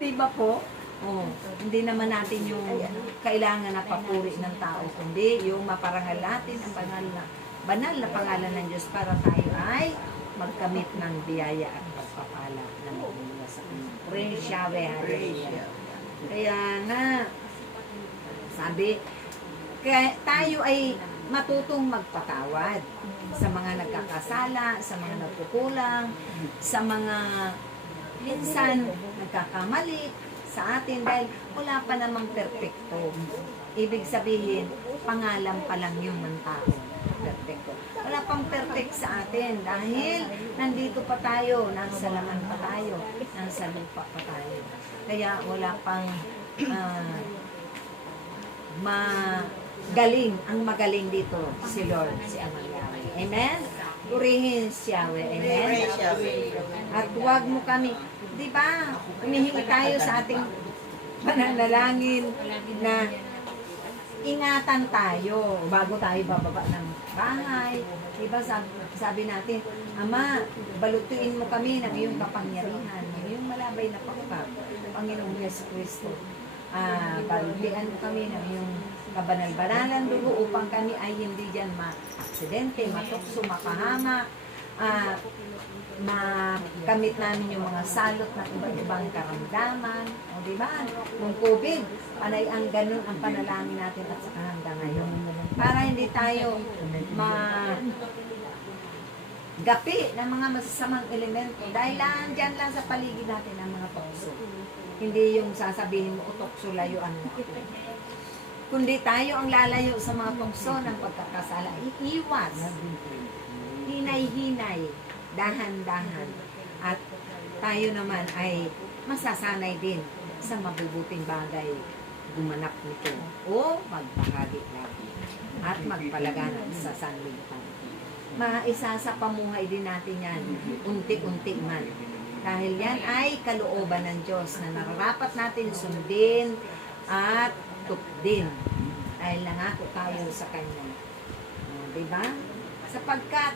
Di ba po? Oh, hindi naman natin yung kailangan na papuri ng tao, kundi yung maparangal natin ang banal na pangalan ng Diyos para tayo ay magkamit ng biyaya at pagpapala na magmula sa Kanya. Praise Yahweh, hallelujah. Kaya nga, sabi, kaya tayo ay matutong magpatawad sa mga nagkakasala, sa mga nagkukulang, sa mga minsan nagkakamali sa atin dahil wala pa namang perpekto. Ibig sabihin, pangalan pa lang yun ng tao. Perpekto. Wala pang perfect sa atin dahil nandito pa tayo, nasa laman pa tayo, nasa lupa pa tayo. Kaya wala pang magaling, ang magaling dito si Lord, si Amang Yahweh. Amen? Purihin si Yahweh. Amen? At huwag mo kami, di ba, humihingi tayo sa ating pananalangin na ingatan tayo bago tayo bababa ng bahay. Di ba, sabi natin, Ama, balutuin mo kami ng iyong kapangyarihan, ng iyong malabay na pakpak, Panginoong Yesu Cristo. Balutian mo kami ng iyong kabanal-banalan dugo upang kami ay hindi dyan ma-aksidente, matukso, makahama, makamit namin yung mga salot ng iba't ibang karamdaman. O diba? Nung COVID, panay ang ganun ang panalangin natin at saka hanggang ngayon. Para hindi tayo gapi ng mga masasamang elemento dahil dyan lang sa paligid natin ang mga tukso. Hindi yung sasabihin mo, tukso, layuan mo. Kundi tayo ang lalayo sa mga tukso ng pagkakasala. Iiwas. Hinay-hinay. Dahan-dahan. At tayo naman ay masasanay din sa mabubuting bagay gumanap nito o magbahagi lagi at magpalaganap sa sanlibutan. Maisa sa pamuhay din natin yan, unti-unti man. Dahil yan ay kalooban ng Diyos na nararapat natin sundin at tukdin. Dahil nangako tayo sa Kanya. Diba? Sapagkat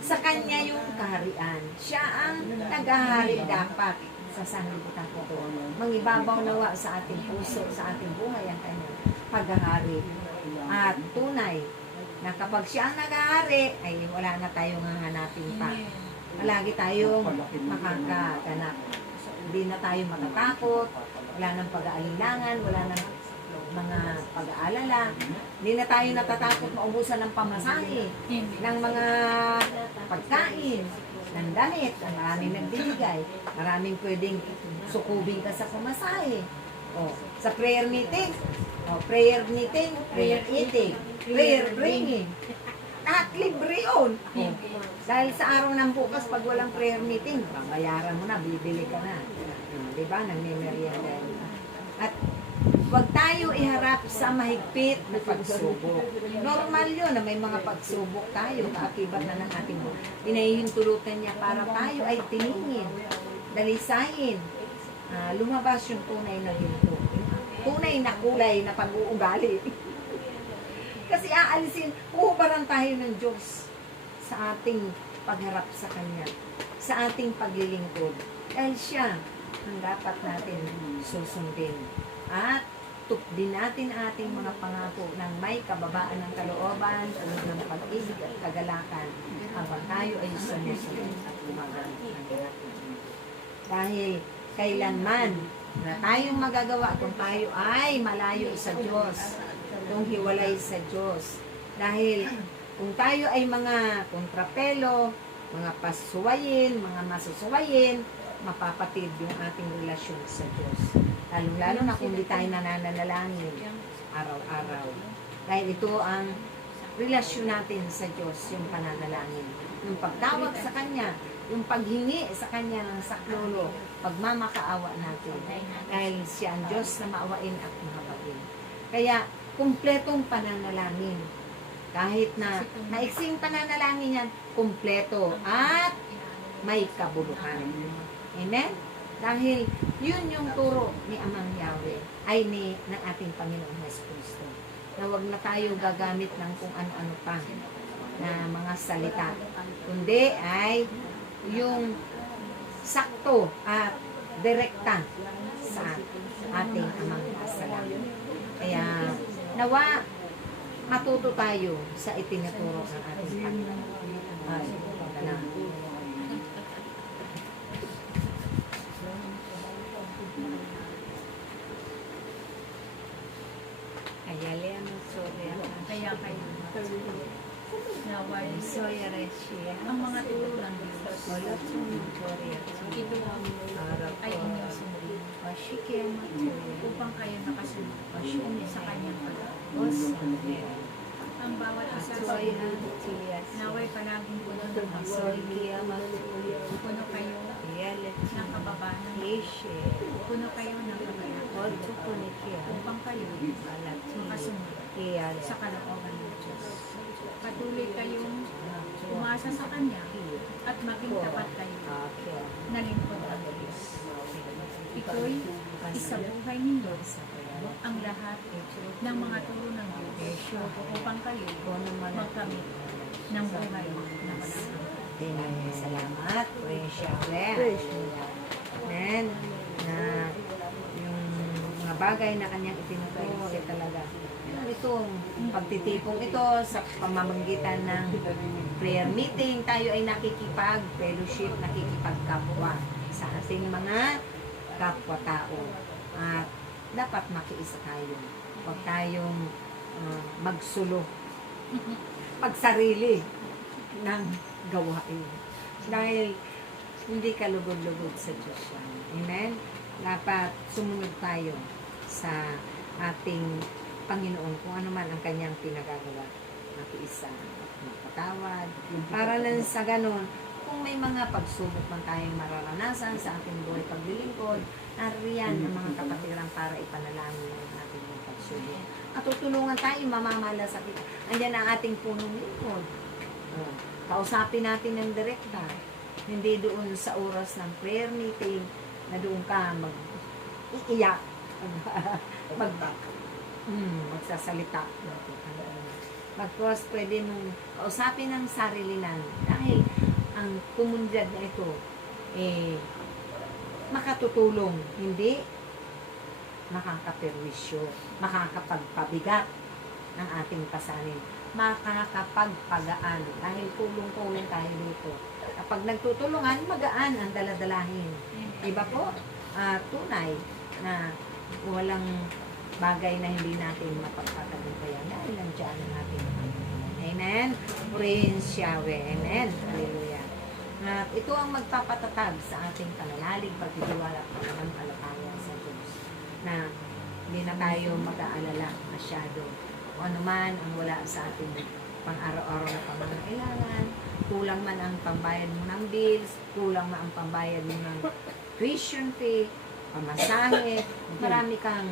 sa Kanya yung kaharian. Siya ang naghahari dapat sa sanlibutan ito. Mangibabaw nawa sa ating puso, sa ating buhay ang Kanya paghahari. At tunay na kapag siya ang naghahari, ay wala na tayong hahanapin pa. Palagi tayong makakaganap. Hindi na tayo matatakot, wala nang pag-aalinlangan, wala nang mga pag-aalala. Hindi na tayo natatakot maubusan ng pamasahe, ng mga pagkain, ng damit, ang maraming nagbibigay. Maraming pwedeng sukubin ka sa pamasahe. O, sa prayer meeting, prayer eating, prayer bringing. Lahat libre yun. Dahil sa araw ng bukas, pag walang prayer meeting, bayaran mo na, bibili ka na. Diba? Nagme-merienda. At huwag tayo iharap sa mahigpit na pagsubok. Normal yun na may mga pagsubok tayo, kaakibat na ng ating mo. Pinahihintulutan niya para tayo ay tiningin, dalisayin, lumabas yung tunay na ginto. Tunay na kulay na pag-uugali. Kasi aalisin, uhubaran tayo ng Diyos sa ating pagharap sa Kanya, sa ating paglilingkod. Dahil siya ang dapat natin susundin. At tukdin natin ating mga pangako ng may kababaan ng kalooban, tulad ng pag-ibig at kagalakan, habang tayo ay sumusunod at gumagamit ng ating. Dahil kailanman na tayong magagawa kung tayo ay malayo sa Diyos, kung hiwalay sa Diyos. Dahil kung tayo ay mga kontrapelo, mga pasuwayin, mga masusuwayin, mapapatid yung ating relasyon sa Diyos. Lalo na kung hindi tayo nananalangin araw-araw. Dahil ito ang relasyon natin sa Diyos, yung pananalangin. Yung pagtawag sa Kanya, yung paghingi sa Kanya ng saklolo, pagmamakaawa natin. Dahil siya ang Diyos na maawain at mahabain. Kaya, kumpletong pananalangin. Kahit na maiksing pananalangin yan, kumpleto at may kabuluhan. Amen? Dahil yun yung turo ni Amang Yahweh ay ng ating Panginoong Hesus Kristo. Na huwag na tayo gagamit ng kung ano-ano pa na mga salita. Kundi ay yung sakto at direkta sa ating Amang nasa langit. Kaya nawa matuto tayo sa itinuturo ng ating Panginoon. Ay, na. Ayale ano sorya. Kaya kayo naway Soya reshiya. ang mga turo ng Diyos. Wala sorya. Ito ay inyong sundin Washikia matuya. upang kayo nakasunod sa kanyang pag-aaral. Osya. Ang bawat isa sa Soya inyo tiyas. naway palaging puno ng Soya matuya. puno kayo Ayale ng kababahan, Yeshe. puno kayo ng kagayahan Ocho kunikia. upang kayo Alati. makasunod Iyale. sa kalooban ng Diyos. Patuloy kayong umasa sa Kanya at maging tapat kayo Okay. na lingkod ang Diyos. Ito'y isabuhay ninyo ang lahat ng mga turo ng Diyos upang kayo magkamit ng buhay na walang Salamat. Praise Yahweh. Amen. Na yung mga bagay na kanyang itinuturo ay talaga. Itong pagtitipong ito sa pamamagitan ng prayer meeting, tayo ay nakikipag-fellowship, nakikipagkapwa sa ating mga kapwa-tao. At dapat makiisa tayo. Huwag tayong magsulo pagsarili ng gawain. Dahil hindi ka lugod-lugod sa Diyos yan. Amen? Dapat sumunod tayo sa ating Panginoon kung ano man ang kanyang pinagagawa. Makiisa at mapatawad. Para lang sa ganun, kung may mga pagsubok man tayong mararanasan sa ating buhay paglilingkod, nariyan ang mga kapatiran para ipanalangin ang ating mga pagsubok. At tutulungan tayo, mamamala sa kita. Andiyan ang ating punong lingkod. Kausapin natin ng direkta. Hindi doon sa oras ng prayer meeting na doon ka mag-iiyak. Magsasalita. Bagkos pwede mong kausapin ng sarili lang. Dahil ang komunidad na ito makatutulong, hindi makakaperwisyo, makakapagpabigat ng ating pasanin, makakapagpagaan dahil tulong-tulong tayo dito. Kapag nagtutulungan, magaan ang daladalahin. Iba po, tunay na walang bagay na hindi natin mapagpatagumpayan dahil lang dyan ang ating Panginoon. Amen? Praise Yahweh. Amen? Hallelujah. At ito ang magpapatatag sa ating pananalig, pagtitiwala at pananampalataya sa Diyos na hindi na tayo mag-aalala masyado o anuman ang wala sa ating pang-araw-araw na pangangailangan, kulang man ang pambayad mo ng bills, kulang man ang pambayad mo ng tuition fee, pamasahe, marami kang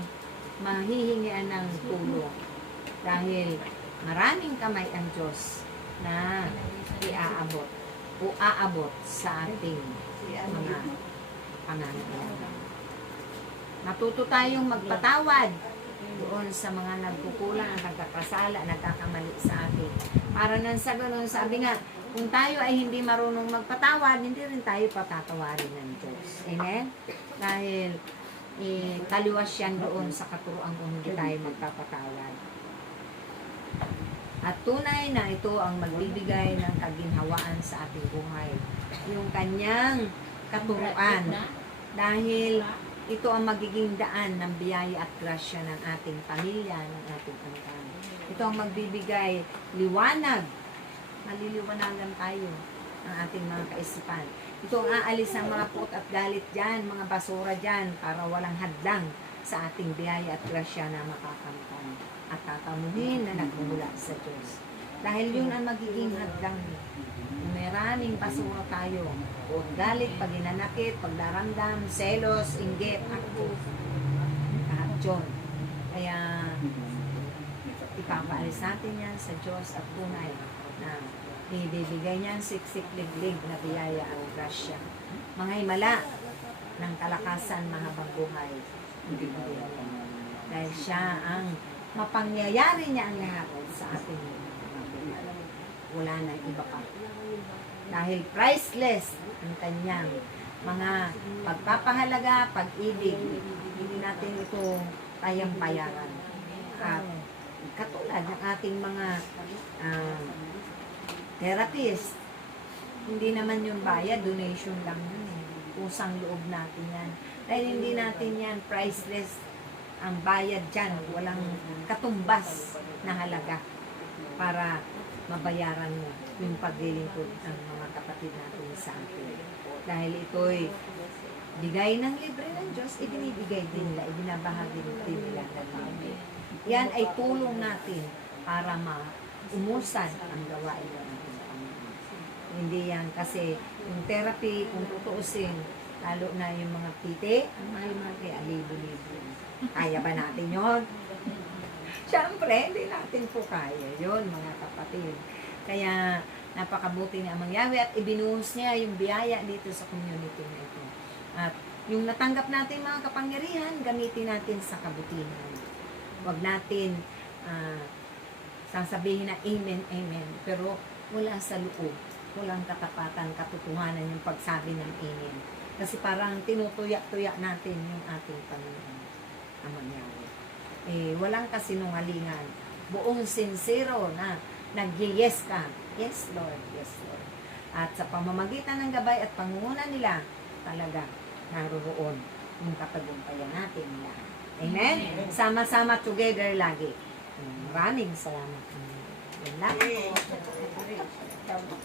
mahihingian ng tulong dahil maraming kamay ang Diyos na iaabot o aabot sa ating mga pangangailangan. Natuto tayong magpatawad doon sa mga nagkukulang, nagkakasala, nagkakamali sa atin. Para nang sa ganun, sabi nga, kung tayo ay hindi marunong magpatawad, hindi rin tayo patatawarin ng Diyos. Amen? Dahil kaliwas yan doon sa katuruan kung hindi tayo magpapatawad. At tunay na ito ang magbibigay ng kaginhawaan sa ating buhay. Yung kanyang katuruan. Dahil ito ang magiging daan ng biyaya at grasya ng ating pamilya, ng ating angkan. Ito ang magbibigay liwanag. Maliliwanagan tayo ng ating mga kaisipan. Ito ang aalis ng mga put at galit dyan, mga basura dyan, para walang hadlang sa ating biyaya at grasya na makakamtan at tatamuhin na nagmumula sa Diyos. Dahil yun ang magiging hadlang. Maraming basura tayo. O galit, paginanakit, pagdaramdam, selos, inggit, ako. Lahat yun. Kaya ipapaalis natin yan sa Diyos at tunay na ibibigay niyan siksik-liglig na biyaya ang grasya. Mga himala ng kalakasan, mahabang buhay. Dahil siya ang mapangyayari niya ang lahat sa ating mga buhay. Wala na iba pa. Dahil priceless ang kanyang mga pagpapahalaga, pag-ibig, natin ito kayang bayaran. At katulad ng ating mga therapist, hindi naman yung bayad, donation lang yun eh. Kusang loob natin yan. Dahil hindi natin yan priceless ang bayad dyan. Walang katumbas na halaga para mabayaran mo yung paglilingkod ng mga kapatid natin sa atin. Dahil ito'y bigay ng libre ng Diyos, ibinibigay din nila, ibinabahagi din nila ng libre. Yan ay tulong natin para maumusan ang gawain ng ating Panginoon. Hindi yan kasi yung therapy, kung tutuusin, lalo na yung mga titi, ang mahal-mahal kaya libo-libo. Kaya ba natin yon? Siyempre, hindi natin po kaya yon mga kapatid. Kaya napakabuti ni Amang Yahweh at ibinuhos niya yung biyaya dito sa community na ito. At yung natanggap natin mga kapangyarihan, gamitin natin sa kabutihan. Huwag natin sasabihin na amen, amen. Pero wala sa loob. Walang katapatan, katotohanan yung pagsabi ng amen. Kasi parang tinutuyak-tuyak natin yung ating Panginoon, Amang Yahweh. Walang kasinungalingan. Buong sincero na nag-yes ka. Yes, Lord. Yes, Lord. At sa pamamagitan ng gabay at pangunguna nila, talaga naroon yung katagumpayan natin nila. Amen? Sama-sama together lagi. Maraming salamat. Yan lang po.